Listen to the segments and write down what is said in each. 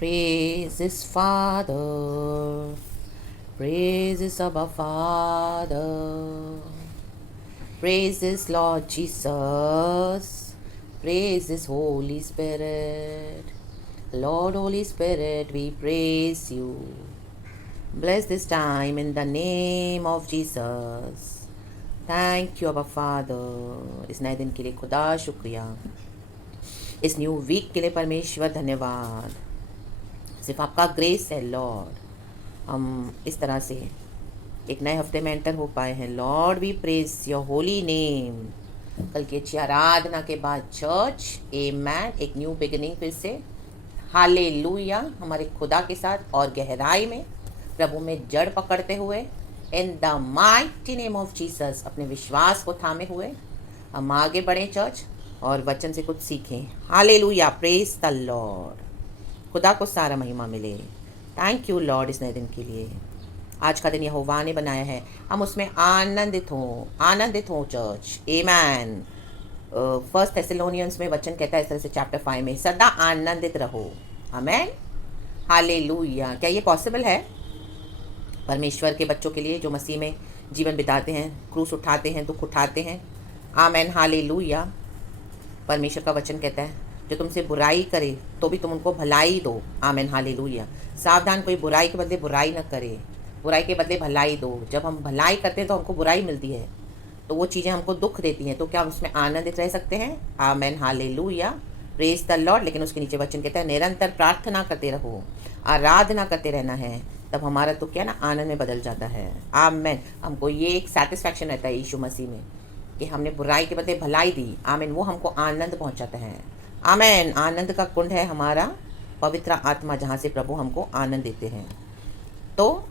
Praise His Father. Praise His Abba Father. Praise His Lord Jesus. Praise His Holy Spirit. Lord Holy Spirit, we praise you. Bless this time in the name of Jesus. Thank you अबा father, इस नए दिन के लिए खुदा शुक्रिया, इस new week के लिए परमेश्वर धन्यवाद। सिर्फ आपका ग्रेस है लॉर्ड, हम इस तरह से एक नए हफ्ते में एंटर हो पाए हैं। Lord we praise your holy name. कल की अच्छी आराधना के बाद चर्च आमेन, एक न्यू बिगिनिंग फिर से हालेलुया हमारे खुदा के साथ और गहराई में प्रभु में जड़ पकड़ते हुए इन the mighty name of Jesus अपने विश्वास को थामे हुए हम आगे बढ़ें चर्च और वचन से कुछ सीखें। Hallelujah, praise the Lord. खुदा को सारा महिमा मिले। थैंक यू लॉर्ड इस नए दिन के लिए। आज का दिन यहोवा ने बनाया है, हम उसमें आनंदित हों चर्च आमेन। फर्स्ट थेसलोनियंस में वचन कहता है इस तरह से चैप्टर 5 में, सदा आनंदित रहो। आमेन, हालेलुया। क्या ये पॉसिबल है परमेश्वर के बच्चों के लिए जो मसीह में जीवन बिताते हैं, क्रूस उठाते हैं, दुख उठाते हैं? आमेन, हालेलुया। परमेश्वर का वचन कहता है जो तुमसे बुराई करे तो भी तुम उनको भलाई दो। आमेन, हालेलुया। सावधान, कोई बुराई के बदले बुराई न करे, बुराई के बदले भलाई दो। जब हम भलाई करते हैं तो हमको बुराई मिलती है, तो वो चीज़ें हमको दुख देती हैं, तो क्या हम उसमें आनंदित रह सकते हैं? आमेन, हालेलुया, प्रेज द लॉर्ड। लेकिन उसके नीचे वचन कहता है निरंतर प्रार्थना करते रहो, आराधना करते रहना है, तब हमारा तो क्या ना आनंद में बदल जाता है। आमेन, हमको ये एक सेटिस्फैक्शन रहता है यीशु मसीह में कि हमने बुराई के बदले भलाई दी। आमेन, वो हमको आनंद पहुंचाता है। आमेन, आनंद का कुंड है हमारा पवित्र आत्मा, जहाँ से प्रभु हमको आनंद देते हैं। तो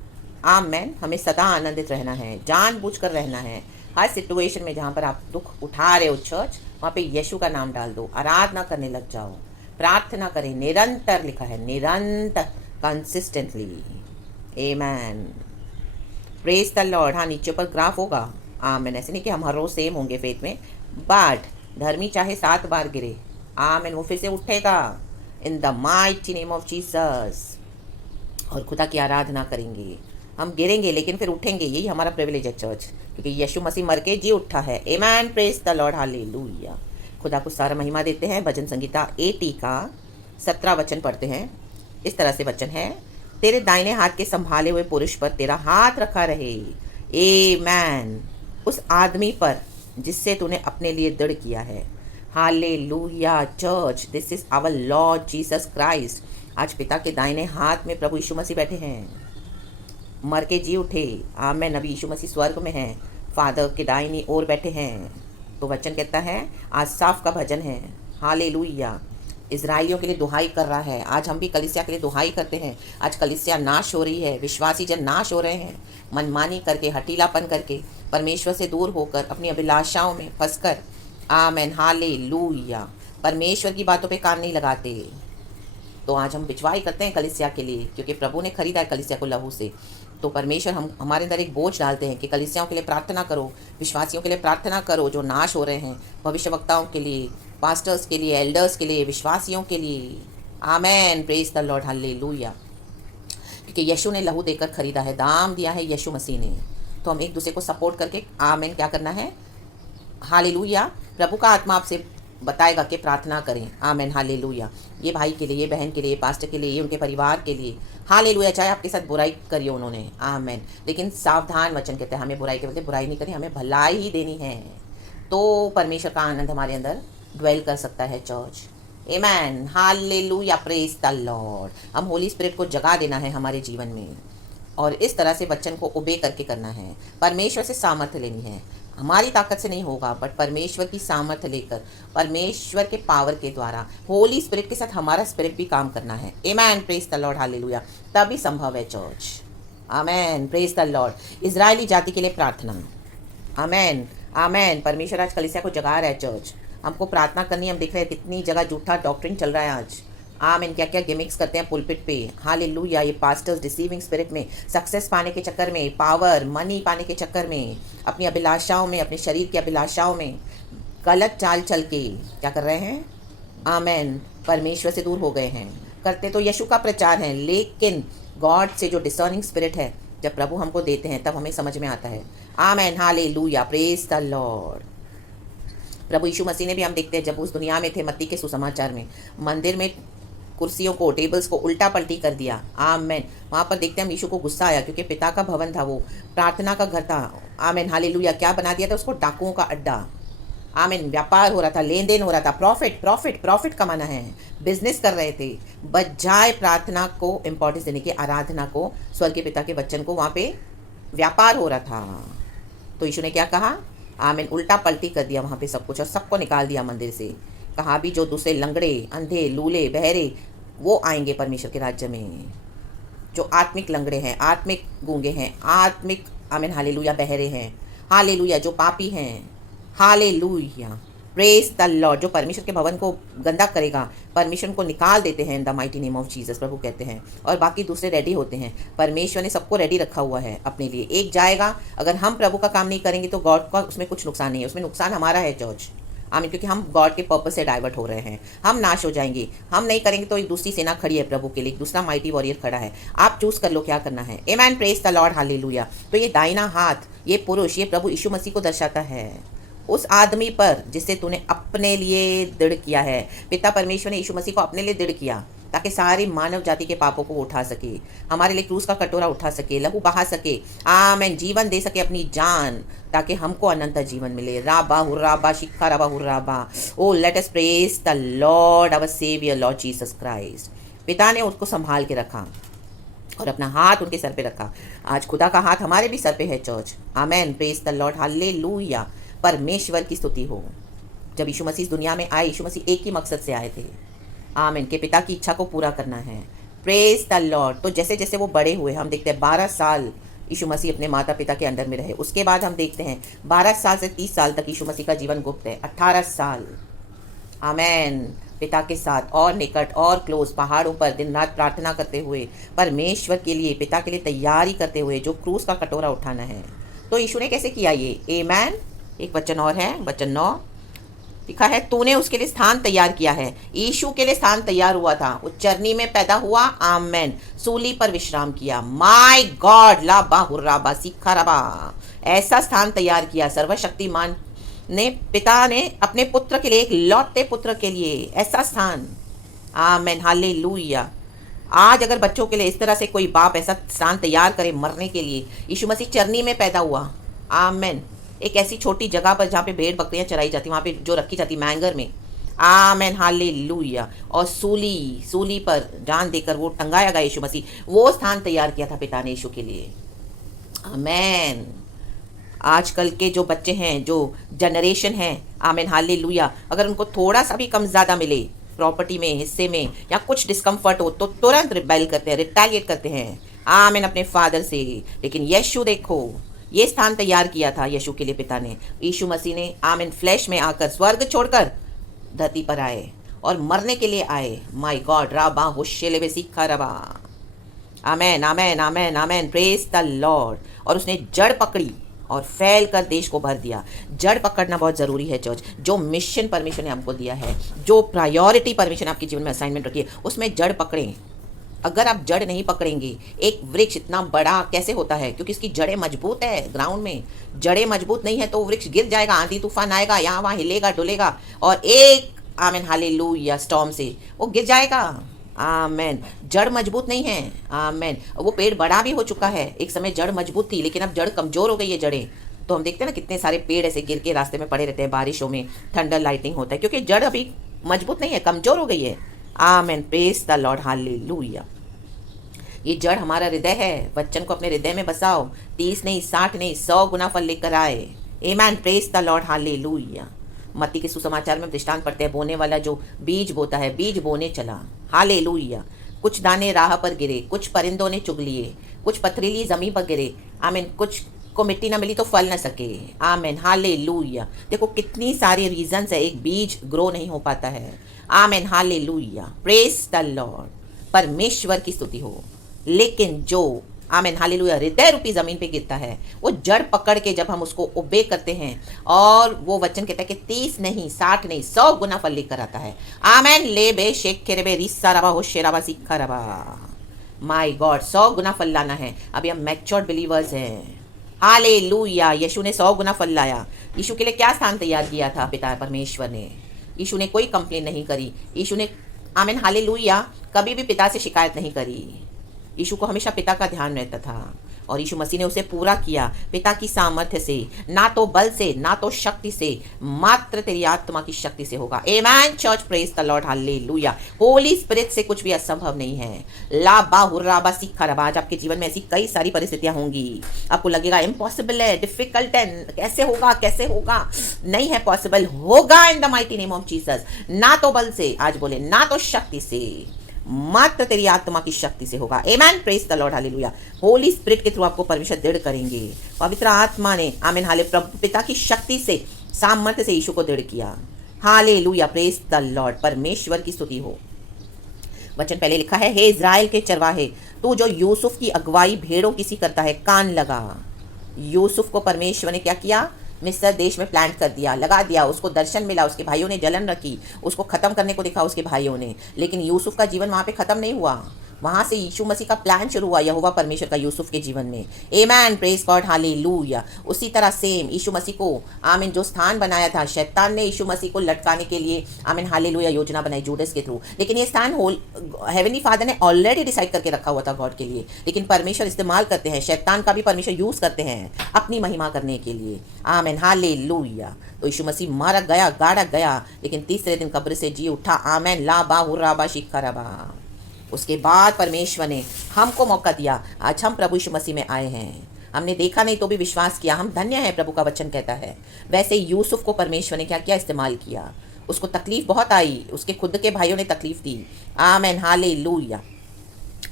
आमेन, हमें सदा आनंदित रहना है, जानबूझकर रहना है। हर सिचुएशन में जहाँ पर आप दुख उठा रहे हो चर्च, वहाँ पे यीशु का नाम डाल दो, आराधना करने लग जाओ, प्रार्थना करें। निरंतर लिखा है, निरंतर, consistently. Amen, praise the Lord. हाँ, नीचे पर ग्राफ होगा। आमेन, ऐसे नहीं कि हम हर रोज सेम होंगे फेथ में, बट धर्मी चाहे 7 बार गिरे, आमेन, वो फिर से उठेगा इन the mighty name of Jesus, और खुदा की आराधना करेंगे। हम गिरेंगे लेकिन फिर उठेंगे, यही हमारा प्रिविलेज है चर्च, क्योंकि यीशु मसीह मर के जी उठा है। आमेन, प्रेज द लॉर्ड, हालेलुया। खुदा को सारा महिमा देते हैं। भजन संगीता 80 का 17 वचन पढ़ते हैं। इस तरह से वचन है, तेरे दाहिने हाथ के संभाले हुए पुरुष पर तेरा हाथ रखा रहे। आमेन, उस आदमी पर जिससे तूने अपने लिए दृढ़ किया है। Hallelujah church, this is our Lord Jesus Christ. आज पिता के दाहिने हाथ में प्रभु यीशु मसीह बैठे हैं, मर के जी उठे। आमेन, अभी यीशु मसीह स्वर्ग में हैं, फादर के दाहिनी ओर बैठे हैं। तो वचन कहता है, आज साफ का भजन है। हालेलुया, इजराइलियों के लिए दुहाई कर रहा है। आज हम भी कलीसिया के लिए दुहाई करते हैं। आज कलीसिया नाश हो रही है, विश्वासी जन नाश हो रहे हैं, मनमानी करके, हटीलापन करके, परमेश्वर से दूर होकर, अपनी अभिलाषाओं में फंसकर। आमेन, हालेलुया, परमेश्वर की बातों पे कान नहीं लगाते। तो आज हम पिछवाई करते हैं कलीसिया के लिए, क्योंकि प्रभु ने खरीदा है कलीसिया को लहू से। तो परमेश्वर हमारे अंदर एक बोझ डालते हैं कि कलीसियाओं के लिए प्रार्थना करो, विश्वासियों के लिए प्रार्थना करो जो नाश हो रहे हैं, भविष्यवक्ताओं के लिए, पास्टर्स के लिए, एल्डर्स के लिए, विश्वासियों के लिए। आमेन, प्रेज द लॉर्ड, हालेलुया। क्योंकि यीशु ने लहू देकर खरीदा है, दाम दिया है यीशु मसीह ने। तो हम एक दूसरे को सपोर्ट करके आमेन क्या करना है? हालेलुया, प्रभु का आत्मा आपसे बताएगा कि प्रार्थना करें। आमेन, हालेलुया। ये भाई के लिए, ये बहन के लिए, पास्टर के लिए, ये उनके परिवार के लिए। हालेलुया, चाहे आपके साथ बुराई करिए उन्होंने, आमेन, लेकिन सावधान, वचन कहते हैं हमें बुराई के बदले बुराई नहीं करनी, हमें भलाई ही देनी है। तो परमेश्वर का आनंद हमारे अंदर ड्वेल कर सकता है church. Amen, hallelujah, praise the Lord. हम होली स्पिरिट को जगा देना है हमारे जीवन में, और इस तरह से वचन को ओबे करके करना है। परमेश्वर से सामर्थ्य लेनी है, हमारी ताकत से नहीं होगा, बट परमेश्वर की सामर्थ्य लेकर, परमेश्वर के पावर के द्वारा, होली स्पिरिट के साथ हमारा स्पिरिट भी काम करना है। आमेन, प्रेज द लॉर्ड, हालेलुया, तभी संभव है church. Amen, praise the Lord. Israeli जाति के लिए प्रार्थना। आमेन, आमेन, परमेश्वर आज कलीसिया को जगा रहा है चर्च। हमको प्रार्थना करनी है। हम देख रहे हैं कितनी जगह झूठा डॉक्ट्रिन चल रहा है आज। आमीन, क्या क्या गिमिक्स करते हैं पुलपिट पे। हालेलुया, ये पास्टर्स डिसीविंग स्पिरिट में, सक्सेस पाने के चक्कर में, पावर मनी पाने के चक्कर में, अपनी अभिलाषाओं में, अपने शरीर की अभिलाषाओं में गलत चाल चल के क्या कर रहे हैं? आमेन, परमेश्वर से दूर हो गए हैं। करते तो यीशु का प्रचार है, लेकिन गॉड से जो डिसर्निंग स्पिरिट है जब प्रभु हमको देते हैं तब हमें समझ में आता है। आमेन, हालेलुया, प्रेज द लॉर्ड। प्रभु यीशु मसीह ने भी हम देखते हैं जब उस दुनिया में थे, मत्ती के सुसमाचार में मंदिर में कुर्सियों को, टेबल्स को उल्टा पलटी कर दिया। आमेन। वहाँ पर देखते हैं हम, यीशु को गुस्सा आया क्योंकि पिता का भवन था, वो प्रार्थना का घर था। आमेन, हालेलुया। क्या बना दिया था उसको? डाकुओं का अड्डा। आमीन। व्यापार हो रहा था, लेन देन हो रहा था, प्रॉफिट प्रॉफिट प्रॉफिट कमाना है, बिजनेस कर रहे थे, बजाय प्रार्थना को इम्पोर्टेंस देने की, आराधना को, स्वर्ग के पिता के वचन को, वहाँ पे व्यापार हो रहा था। तो यीशु ने क्या कहा? आमीन, उल्टा पलटी कर दिया वहाँ पे सब कुछ और सबको निकाल दिया मंदिर से। कहा भी जो दूसरे लंगड़े, अंधे, लूले, बहरे वो आएंगे परमेश्वर के राज्य में, जो आत्मिक लंगड़े हैं, आत्मिक गूंगे हैं, आत्मिक आमीन हालेलुया बहरे हैं, हालेलुया जो पापी हैं, हालेलुया प्रेज द लॉर्ड। जो परमेश्वर के भवन को गंदा करेगा, परमेश्वर को निकाल देते हैं in the mighty name of Jesus, प्रभु कहते हैं। और बाकी दूसरे रेडी होते हैं। परमेश्वर ने सबको रेडी रखा हुआ है अपने लिए। एक जाएगा, अगर हम प्रभु का काम नहीं करेंगे तो गॉड का उसमें कुछ नुकसान नहीं है, उसमें नुकसान हमारा है चर्च। आमीन, क्योंकि हम गॉड के पर्पस से डाइवर्ट हो रहे हैं, हम नाश हो जाएंगे। हम नहीं करेंगे तो एक दूसरी सेना खड़ी है प्रभु के लिए, एक दूसरा माइटी वॉरियर खड़ा है। आप चूज कर लो क्या करना है। आमीन, प्रेज द लॉर्ड, हालेलुया। तो ये दाहिना हाथ, ये पुरुष, ये प्रभु यीशु मसीह को दर्शाता है, उस आदमी पर जिसे तूने अपने लिए दृढ़ किया है। पिता परमेश्वर ने यीशु मसीह को अपने लिए दृढ़ किया ताकि सारी मानव जाति के पापों को उठा सके, हमारे लिए क्रूस का कटोरा उठा सके, लहू बहा सके, आमीन, जीवन दे सके अपनी जान, ताकि हमको अनंत जीवन मिले। राबा हुर्राबा शिखा राबा हुर्राबा। Oh let us praise the lord our saviour lord Jesus Christ. पिता ने उसको संभाल के रखा और अपना हाथ उनके सर पे रखा। आज खुदा का हाथ हमारे भी सर पे है चर्च। आमीन, प्रेज द लॉर्ड, हालेलुया। परमेश्वर की स्तुति हो। जब यीशु मसीह इस दुनिया में आए, यीशु मसीह एक ही मकसद से आए थे, आमीन, के पिता की इच्छा को पूरा करना है। Praise the Lord. तो जैसे जैसे वो बड़े हुए, हम देखते हैं 12 साल यीशु मसीह अपने माता पिता के अंडर में रहे। उसके बाद हम देखते हैं 12 साल से 30 साल तक यीशु मसीह का जीवन गुप्त है। 18 साल आमीन पिता के साथ और निकट और क्लोज, पहाड़ों पर दिन रात प्रार्थना करते हुए, परमेश्वर के लिए, पिता के लिए तैयारी करते हुए, जो क्रूस का कटोरा उठाना है। तो यीशु ने कैसे किया ये? आमीन। एक वचन और है, वचन 9 लिखा है, तूने उसके लिए स्थान तैयार किया है। यीशु के लिए स्थान तैयार हुआ था, वो चरनी में पैदा हुआ, आमेन, सूली पर विश्राम किया। माय गॉड, ला बा हुर्रा बा सीखा रबा, ऐसा स्थान तैयार किया सर्वशक्तिमान ने, पिता ने अपने पुत्र के लिए, एक लौटे पुत्र के लिए ऐसा स्थान। आमेन, हालेलुया। आज अगर बच्चों के लिए इस तरह से कोई बाप ऐसा स्थान तैयार करे मरने के लिए, यीशु मसीह चरनी में पैदा हुआ, आमेन, एक ऐसी छोटी जगह पर जहाँ पे भेड़ बकरियाँ चराई जाती, वहाँ पे जो रखी जाती मैंगर में, आमेन, हालेलुया। और सूली पर जान देकर वो टंगाया गया यीशु मसीह, वो स्थान तैयार किया था पिता ने यीशु के लिए। आमेन। आजकल के जो बच्चे हैं, जो जनरेशन है, आमेन, हालेलुया, अगर उनको थोड़ा सा भी कम ज़्यादा मिले प्रॉपर्टी में, हिस्से में, या कुछ डिस्कम्फर्ट हो तो तुरंत रिबेल करते हैं, रिटेलिएट करते हैं, आमेन, अपने फादर से। लेकिन यीशु देखो, ये स्थान तैयार किया था यीशु के लिए पिता ने। यीशु मसीह ने आमीन फ्लैश में आकर, स्वर्ग छोड़कर धरती पर आए और मरने के लिए आए। माय गॉड, राबा होशेले बे सीखा रबा, आमेन, आमेन, आमेन, आमेन, प्रेज द लॉर्ड। और उसने जड़ पकड़ी और फैल कर देश को भर दिया। जड़ पकड़ना बहुत ज़रूरी है चर्च। जो मिशन परमेश्वर ने हमको दिया है, जो प्रायोरिटी परमेश्वर ने आपके जीवन में असाइनमेंट रखी है, उसमें जड़ पकड़ें। अगर आप जड़ नहीं पकड़ेंगे, एक वृक्ष इतना बड़ा कैसे होता है? क्योंकि इसकी जड़ें मजबूत है। ग्राउंड में जड़ें मजबूत नहीं है तो वृक्ष गिर जाएगा, आंधी तूफान आएगा, यहाँ वहाँ हिलेगा डुलेगा, और एक आमेन हालेलुया स्टॉर्म से वो गिर जाएगा। आमेन। जड़ मजबूत नहीं है। आमेन। वो पेड़ बड़ा भी हो चुका है, एक समय जड़ मजबूत थी, लेकिन अब जड़ कमज़ोर हो गई है जड़ें। तो हम देखते हैं ना कितने सारे पेड़ ऐसे गिर के रास्ते में पड़े रहते हैं बारिशों में, थंडर लाइटिंग होता है, क्योंकि जड़ अभी मजबूत नहीं है, कमज़ोर हो गई है। आमेन, प्रेज द लॉर्ड, हालेलुया। ये जड़ हमारा हृदय है। वचन को अपने हृदय में बसाओ, 30 नहीं, 60 नहीं, 100 गुना फल लेकर आए। आमेन, प्रेज द लॉर्ड, हालेलुया। मत्ती के सुसमाचार में दृष्टांत पढ़ते हैं, बोने वाला जो बीज बोता है, बीज बोने चला, हालेलुया। कुछ दाने राह पर गिरे, कुछ परिंदों ने चुग लिए, कुछ पथरीली जमीन पर गिरे, आमीन, कुछ को मिट्टी ना मिली तो फल ना सके, आमीन, हालेलुया। देखो कितनी सारी रीजंस है एक बीज ग्रो नहीं हो पाता है। आमीन, हालेलुया, प्रेज द लॉर्ड। परमेश्वर की स्तुति हो। लेकिन जो आमेन हालेलुया, हृदय रूपी जमीन पे गिरता है। वो जड़ पकड़ के जब हम उसको ओबे करते हैं और वो वचन कहता है कि 30 नहीं 60 नहीं 100 गुना फल लेकर आता है। आमेन ले बे शेख के रे रिस्सा रबा हो शेराबा सिक्खा रबा। माय गॉड, 100 गुना फल लाना है। अभी हम मैच्योर्ड बिलीवर्स हैं। हालेलुया, यीशु ने 100 गुना फल लाया। यीशु के लिए क्या स्थान तैयार किया था पिता परमेश्वर ने? यीशु ने कोई कंप्लेन नहीं करी। यीशु ने आमेन हालेलुया कभी भी पिता से शिकायत नहीं करी। यीशु को हमेशा पिता का ध्यान रहता था और यीशु मसीह ने उसे पूरा किया पिता की सामर्थ्य से, ना तो बल से ना तो शक्ति से, मात्र तेरी आत्मा की शक्ति से होगा। Amen church, praise the Lord, hallelujah. Holy Spirit से कुछ भी असंभव नहीं है। लाबा हुर्राबा सीखा रबा। आज आपके जीवन में ऐसी कई सारी परिस्थितियां होंगी, आपको लगेगा इम्पॉसिबल है, डिफिकल्ट है, कैसे होगा कैसे होगा। नहीं है पॉसिबल, होगा in the mighty name of Jesus. ना तो बल से, आज बोले ना तो शक्ति से, मात्र तेरी आत्मा की शक्ति से होगा। Amen, praise the Lord, hallelujah. Holy Spirit के थ्रू आपको परमेश्वर दृढ़ करेंगे। पवित्र आत्मा ने आमेन हाले प्रभु पिता की शक्ति से, सामर्थ्य से यीशु को दृढ़ किया। हालेलुया, प्रेज द लॉर्ड, परमेश्वर की स्तुति हो। वचन पहले लिखा है, हे इज़राइल के चरवाहे, तू जो यूसुफ की अगुवाई भेड़ों की सी करता है, कान लगा। यूसुफ को परमेश्वर ने क्या किया? मिस्र देश में प्लांट कर दिया, लगा दिया। उसको दर्शन मिला, उसके भाइयों ने जलन रखी, उसको खत्म करने को दिखा उसके भाइयों ने। लेकिन यूसुफ का जीवन वहाँ पे खत्म नहीं हुआ। वहाँ से यीशु मसीह का प्लान शुरू हुआ यहोवा परमेश्वर का यूसुफ के जीवन में। आमेन, प्रेज गॉड, हालेलुया। उसी तरह सेम यीशु मसीह को आमीन जो स्थान बनाया था, शैतान ने यीशु मसीह को लटकाने के लिए आमीन हालेलुया योजना बनाई जूडस के थ्रू। लेकिन ये स्थान हेवनली फादर ने ऑलरेडी डिसाइड करके रखा हुआ था गॉड के लिए। लेकिन परमेश्वर इस्तेमाल करते हैं, शैतान का भी परमेश्वर यूज करते हैं अपनी महिमा करने के लिए। आमीन हालेलुया। तो यीशु मसीह मारा गया, गाड़ा गया, लेकिन तीसरे दिन कब्र से जी उठा। आमीन, ला बा हुर्राबा शिखरबा। उसके बाद परमेश्वर ने हमको मौका दिया। आज हम प्रभु यीशु मसीह में आए हैं। हमने देखा नहीं तो भी विश्वास किया, हम धन्य हैं, प्रभु का वचन कहता है। वैसे यूसुफ को परमेश्वर ने क्या किया? इस्तेमाल किया। उसको तकलीफ बहुत आई, उसके खुद के भाइयों ने तकलीफ दी। आमेन, हालेलुया।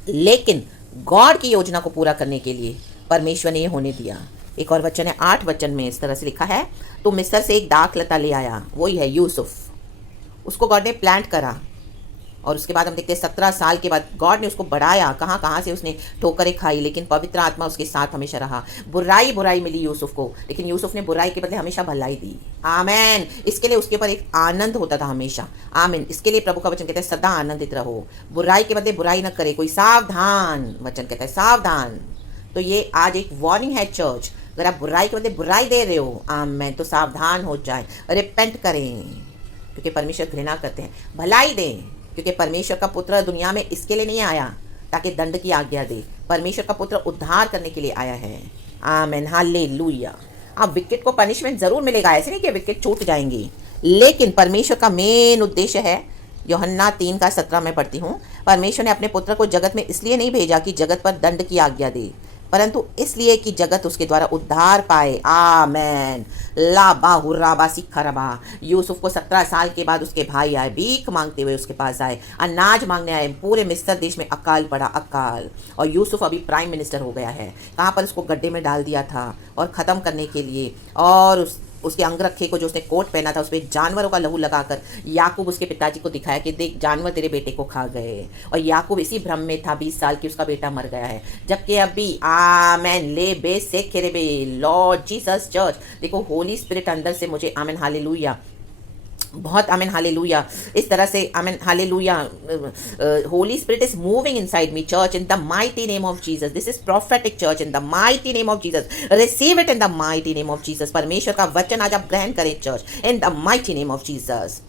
लेकिन गॉड की योजना को पूरा करने के लिए परमेश्वर ने ये होने दिया। एक और वचन है 8 वचन में इस तरह से लिखा है, तो मिस्र से एक दाख लता ले आया, वही है यूसुफ। उसको गॉड ने प्लांट करा और उसके बाद हम देखते हैं 17 साल के बाद गॉड ने उसको बढ़ाया। कहाँ कहाँ से उसने ठोकरें खाई, लेकिन पवित्र आत्मा उसके साथ हमेशा रहा। बुराई मिली यूसुफ को, लेकिन यूसुफ ने बुराई के बदले हमेशा भलाई दी। आमेन। इसके लिए उसके ऊपर एक आनंद होता था हमेशा। आमीन। इसके लिए प्रभु का वचन कहता है सदा आनंदित रहो, बुराई के बदले बुराई न करे कोई, सावधान। वचन कहता है सावधान। तो ये आज एक वार्निंग है चर्च, अगर आप बुराई के बदले बुराई दे रहे हो आमेन, तो सावधान हो जाए, रिपेंट करें, क्योंकि परमेश्वर घृणा करते हैं। भलाई दें, क्योंकि परमेश्वर का पुत्र दुनिया में इसके लिए नहीं आया ताकि दंड की आज्ञा दे। परमेश्वर का पुत्र उद्धार करने के लिए आया है। आमेन, हालेलुया। अब विकेट को पनिशमेंट जरूर मिलेगा, ऐसे नहीं कि विकेट छूट जाएंगी, लेकिन परमेश्वर का मेन उद्देश्य है। यूहन्ना 3:17 में पढ़ती हूँ, परमेश्वर ने अपने पुत्र को जगत में इसलिए नहीं भेजा कि जगत पर दंड की आज्ञा दे, परंतु इसलिए कि जगत उसके द्वारा उद्धार पाए। आमेन, ला बा हुर्राबा सिखरबा। यूसुफ को 17 साल के बाद उसके भाई आए, भीख मांगते हुए उसके पास आए, अनाज मांगने आए। पूरे मिस्र देश में अकाल पड़ा, अकाल। और यूसुफ अभी प्राइम मिनिस्टर हो गया है। कहाँ पर उसको गड्ढे में डाल दिया था और ख़त्म करने के लिए, और उसके अंगरखे को जो उसने कोट पहना था उस पर जानवरों का लहू लगाकर याकूब उसके पिताजी को दिखाया कि देख जानवर तेरे बेटे को खा गए। और याकूब इसी भ्रम में था 20 साल की उसका बेटा मर गया है, जबकि अभी आमेन ले बे से खेरे बे लॉर्ड जीसस चर्च। देखो होली स्पिरिट अंदर से मुझे आमेन हालेलुया बहुत आमेन हालेलुया इस तरह से amen hallelujah Holy Spirit is moving inside me church in the mighty name of Jesus. This is prophetic church in the mighty name of Jesus. Receive it in the mighty name of Jesus. परमेश्वर का वचन आज आप ग्रहण करें church in the mighty name of Jesus.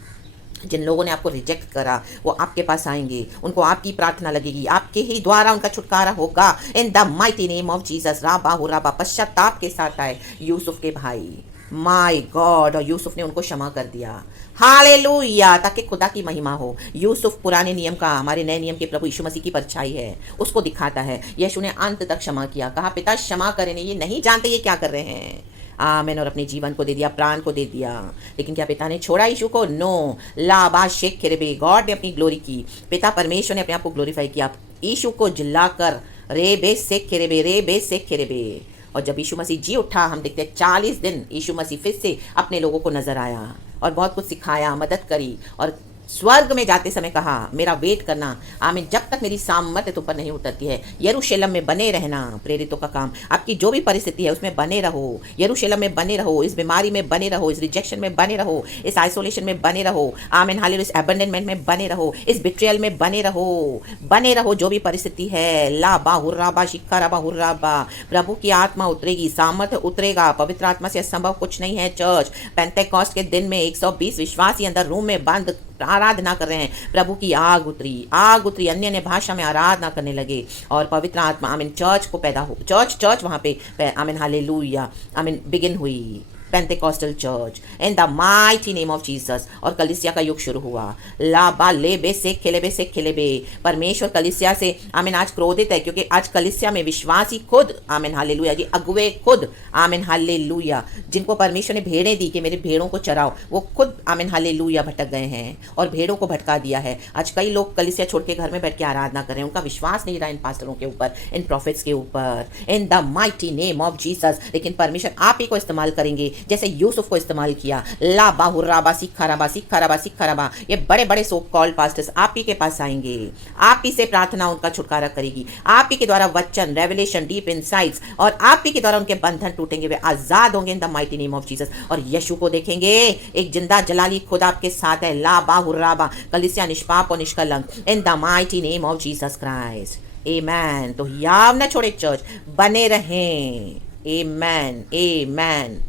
जिन लोगों ने आपको रिजेक्ट करा वो आपके पास आएंगे, उनको आपकी प्रार्थना लगेगी, आपके ही द्वारा उनका छुटकारा होगा in the mighty name of Jesus. राबा हो राबा पश्चाताप के साथ आए यूसुफ के भाई, माय गॉड, और यूसुफ ने उनको क्षमा कर दिया। हालेलुया, ताकि खुदा की महिमा हो। यूसुफ पुराने नियम का हमारे नए नियम के प्रभु यीशु मसीह की परछाई है, उसको दिखाता है। यीशु ने अंत तक क्षमा किया, कहा पिता क्षमा करें, ये नहीं जानते ये क्या कर रहे हैं। आमेन। और अपने जीवन को दे दिया, प्राण को दे दिया। लेकिन क्या पिता ने छोड़ा यीशु को? नो। लाबा शेख खेरेबे, गॉड ने अपनी ग्लोरी की, पिता परमेश्वर ने अपने आप को ग्लोरीफाई किया यीशु को जिलाकर। रे बे शेख खेरेबे, रे बे शेख खेरेबे। और जब यीशु मसीह जी उठा, हम देखते हैं 40 दिन यीशु मसीह फिर से अपने लोगों को नजर आया और बहुत कुछ सिखाया, मदद करी। और स्वर्ग में जाते समय कहा मेरा वेट करना, आमीन, जब तक मेरी सामर्थ तुम पर नहीं उतरती है। यरूशलेम में बने रहना, प्रेरितों का काम। आपकी जो भी परिस्थिति है उसमें बने रहो, यरूशलेम में बने रहो, इस बीमारी में बने रहो, इस रिजेक्शन में बने रहो, इस आइसोलेशन में बने रहो, आमीन हालेलुया, इस अबंडनमेंट में बने रहो, इस बिट्रियल में बने रहो, बने रहो। जो भी परिस्थिति है, ला बा हुर्राबा शिखा बा हुर्राबा, प्रभु की आत्मा उतरेगी, सामर्थ उतरेगा, पवित्र आत्मा से असंभव कुछ नहीं है। चर्च पेंटेकॉस्ट के दिन में 120 विश्वासी अंदर रूम में बंद आराधना कर रहे हैं, प्रभु की आग उतरी, अन्य अन्य भाषा में आराधना करने लगे और पवित्र आत्मा आमीन चर्च को पैदा हो, चर्च वहां पे आमीन हालेलुया आमीन बिगिन हुई, Pentecostal church in the mighty name of Jesus. और कलिसिया का युग शुरू हुआ। ला बा ले बे से खेले बे। परमेश्वर कलिसिया से आमीन आज क्रोधित है, क्योंकि आज कलिसिया में विश्वासी खुद आमीन हालेलुया जी, अगुवे खुद आमीन हालेलुया, जिनको परमेश्वर ने भेड़ें दी कि मेरे भेड़ों को चराओ, वो खुद आमीन हालेलुया भटक गए हैं और भेड़ों को भटका दिया है। आज कई लोग कलिसिया छोड़ के घर में बैठ के आराधना कर रहे हैं, उनका विश्वास नहीं रहा इन पास्टरों के ऊपर, इन प्रॉफिट्स के ऊपर, इन the mighty name of Jesus. लेकिन परमेश्वर आप ही को इस्तेमाल करेंगे जैसे यूसुफ को इस्तेमाल किया। ला बाहुर्राबा सिखाराबा, ये बड़े बड़े सो कॉल्ड पास्टर्स आप ही के पास आएंगे, आप ही से प्रार्थना उनका छुटकारा करेगी, आप ही के द्वारा वचन, रेवलेशन, डीप इनसाइट्स, और आप ही के द्वारा उनके बंधन टूटेंगे, वे आजाद होंगे इन the mighty name of Jesus. और यीशु को देखेंगे, एक जिंदा जलाली खुद आपके साथ है। ला बाहुर्राबा, कलिसिया निष्पाप और निष्कलंक in the mighty name of Jesus Christ. Amen. तो याव न छोड़े चर्च, बने रहें। आमेन आमेन।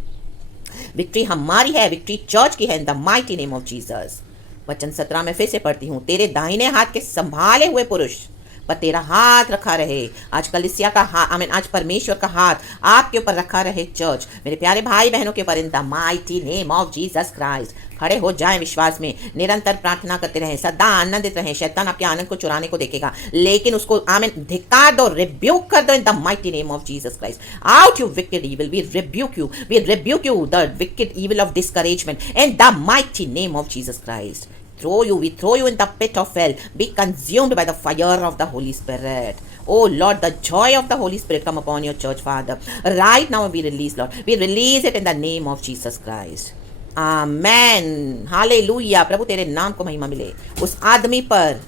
विक्ट्री हमारी है, विक्ट्री चर्च की है इन the mighty name of Jesus. वचन 17 में फिर से पढ़ती हूँ, तेरे दाहिने हाथ के संभाले हुए पुरुष पर तेरा हाथ रखा रहे। आज कलिसिया का हाथ आमीन, आज परमेश्वर का हाथ आपके ऊपर रखा रहे चर्च, मेरे प्यारे भाई बहनों के ऊपर इन the mighty name of Jesus Christ. खड़े हो जाएं विश्वास में, निरंतर प्रार्थना करते रहें, सदा आनंदित रहें। शैतान आपके आनंद को चुराने को देखेगा, लेकिन उसको आमीन धिक्कार दो, रिब्यूक कर दो in the mighty name of Jesus Christ. Out you wicked evil, we rebuke you the wicked evil of discouragement in the mighty name of Jesus Christ. We throw you in the pit of hell. Be consumed by the fire of the Holy Spirit. Oh Lord, the joy of the Holy Spirit come upon your church, Father. Right now we release, Lord. We release it in the name of Jesus Christ. Amen. Hallelujah. प्रभु तेरे नाम को महिमा मिले उस आदमी पर।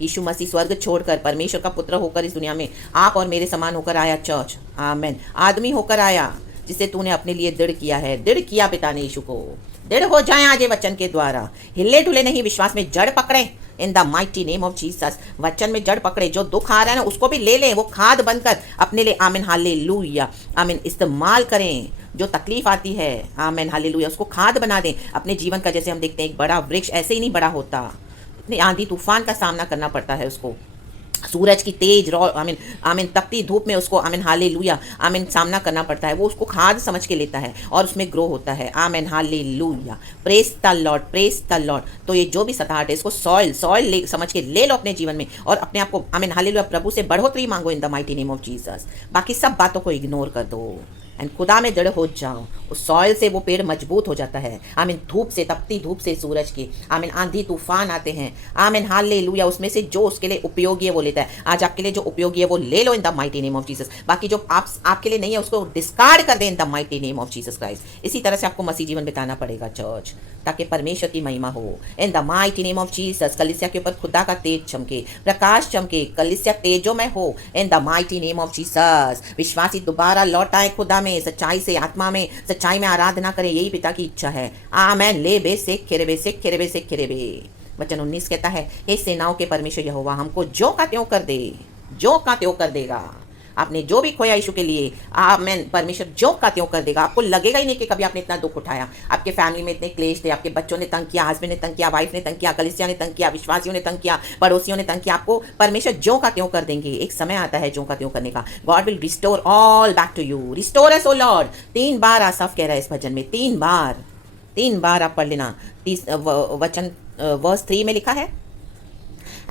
यीशु मसीह स्वर्ग छोड़कर परमेश्वर का पुत्र होकर इस दुनिया में आप और मेरे समान होकर आया चर्च। आमेन। आदमी होकर आया जिसे तूने अपने लिए दृढ़ किया है, दृढ़ किया पिता ने यीशु को। दृढ़ हो जाए आज वचन के द्वारा, हिले डुले नहीं, विश्वास में जड़ पकड़े इन the mighty name of Jesus. वचन में जड़ पकड़े, जो दुख आ रहा है ना उसको भी ले लें, वो खाद बनकर अपने लिए आमीन हालेलुया आमीन इस्तेमाल करें। जो तकलीफ आती है आमीन हालेलुया उसको खाद बना दें अपने जीवन का। जैसे हम देखते हैं एक बड़ा वृक्ष ऐसे ही नहीं बड़ा होता, इतने आंधी तूफान का सामना करना पड़ता है उसको, सूरज की तेज आमीन आमीन तपती धूप में उसको आमीन हालेलुया आमीन सामना करना पड़ता है। वो उसको खाद समझ के लेता है और उसमें ग्रो होता है। आमीन hallelujah, praise the Lord, praise the Lord. तो ये जो भी सताहट है इसको सॉइल समझ के ले लो अपने जीवन में और अपने आप को आमीन हालेलुया प्रभु से बढ़ोतरी मांगो इन the mighty name of Jesus. बाकी सब बातों को इग्नोर कर दो एंड खुदा में दृढ़ हो जाओ। उस सॉइल से वो पेड़ मजबूत हो जाता है। आमीन, धूप से, तपती धूप से सूरज की आमीन आंधी तूफान आते हैं आमीन हालेलुया, उसमें से जो उसके लिए उपयोगी है वो लेता है। आज आपके लिए जो उपयोगी है वो ले लो in the mighty name of Jesus. बाकी जो आपके लिए नहीं है उसको डिस्कार्ड कर दे in the mighty name of Jesus Christ. इसी तरह से आपको मसीह जीवन बिताना पड़ेगा चर्च, ताकि परमेश्वर की महिमा हो इन the mighty name of Jesus. कलिसिया के ऊपर खुदा का तेज चमके, प्रकाश चमके, कलिसिया तेजों में हो इन the mighty name of Jesus. विश्वासी दोबारा लौट आए खुदा में, सच्चाई से, आत्मा में, सच्चाई में आराधना करें, यही पिता की इच्छा है। आमेन। ले बे से खेरे बे। वचन 19 कहता है, हे सेनाओं के परमेश्वर यहोवा हमको जो का त्यों कर दे, जो का त्यों कर देगा। आपने जो भी खोया यीशु के लिए आमेन, परमेश्वर जो का त्यों कर देगा। आपको लगेगा ही नहीं कि कभी आपने इतना दुख उठाया। आपके फैमिली में इतने क्लेश थे, आपके बच्चों ने तंग किया, हस्बैंड ने तंग किया, वाइफ ने तंग किया, कलिसिया ने तंग किया, विश्वासियों ने तंग किया, पड़ोसियों ने तंग किया। आपको परमेश्वर जो का त्यों कर देंगे। एक समय आता है जो का त्यों करने का। God will restore all back to you. Restore us O Lord. 3 बार आसफ कह रहा है इस भजन में, 3 बार आप पढ़ लेना। वचन वर्स 3 में लिखा है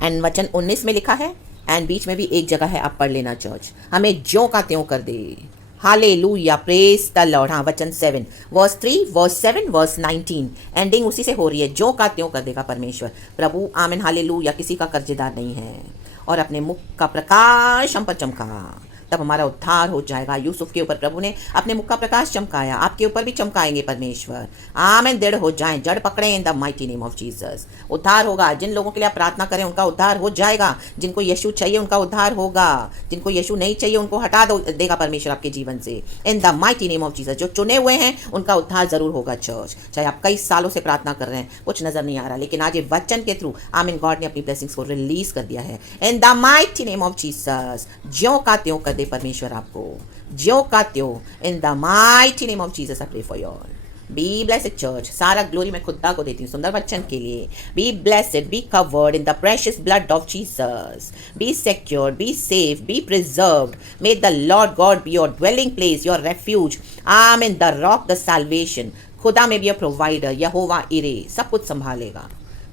एंड वचन 19 में लिखा है एंड बीच में भी एक जगह है, आप पढ़ लेना चर्च। हमें ज्यों का त्यों कर दे। Hallelujah, praise the Lord. हाँ, वचन 7 वर्स 3 वर्स 7 वर्स 19 एंडिंग उसी से हो रही है। ज्यों का त्यों कर देगा परमेश्वर प्रभु। आमीन हालेलुया। किसी का कर्जेदार नहीं है और अपने मुख का प्रकाश हम पर चमका। तब हमारा उद्धार हो जाएगा। यूसुफ के ऊपर प्रभु ने अपने मुख का प्रकाश चमकाया, आपके ऊपर भी चमकाएंगे परमेश्वर। आमीन। दृढ़ हो जाएं, जड़ पकड़े इन the mighty name of Jesus. उद्धार होगा। जिन लोगों के लिए आप प्रार्थना करें उनका उद्धार हो जाएगा। जिनको यीशु चाहिए उनका उद्धार होगा। जिनको यीशु नहीं चाहिए उनको हटा देगा परमेश्वर आपके जीवन से, इन the mighty name of Jesus. जो चुने हुए हैं उनका उद्धार जरूर होगा चर्च। चाहे आप कई सालों से प्रार्थना कर रहे हैं, कुछ नजर नहीं आ रहा, लेकिन आज ये वचन के थ्रू आमीन गॉड ने अपनी ब्लेसिंग्स को रिलीज कर दिया है इन the mighty name of Jesus. ज्यों का त्यों कर दे परमेश्वर आपको, ज्यों का त्यों, in the mighty name of Jesus. I pray for you all. Be blessed church. सारा ग्लोरी मैं खुदा को देती हूँ सुंदर वचन के लिए। Be blessed, be covered in the precious blood of Jesus. Be secured, be safe, be preserved. May the Lord God be your dwelling place, your refuge. Amen. The rock, the salvation. खुदा में be your provider, यहोवा इरे, सब कुछ संभालेगा।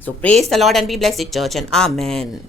सो praise the Lord and B blessed church and amen.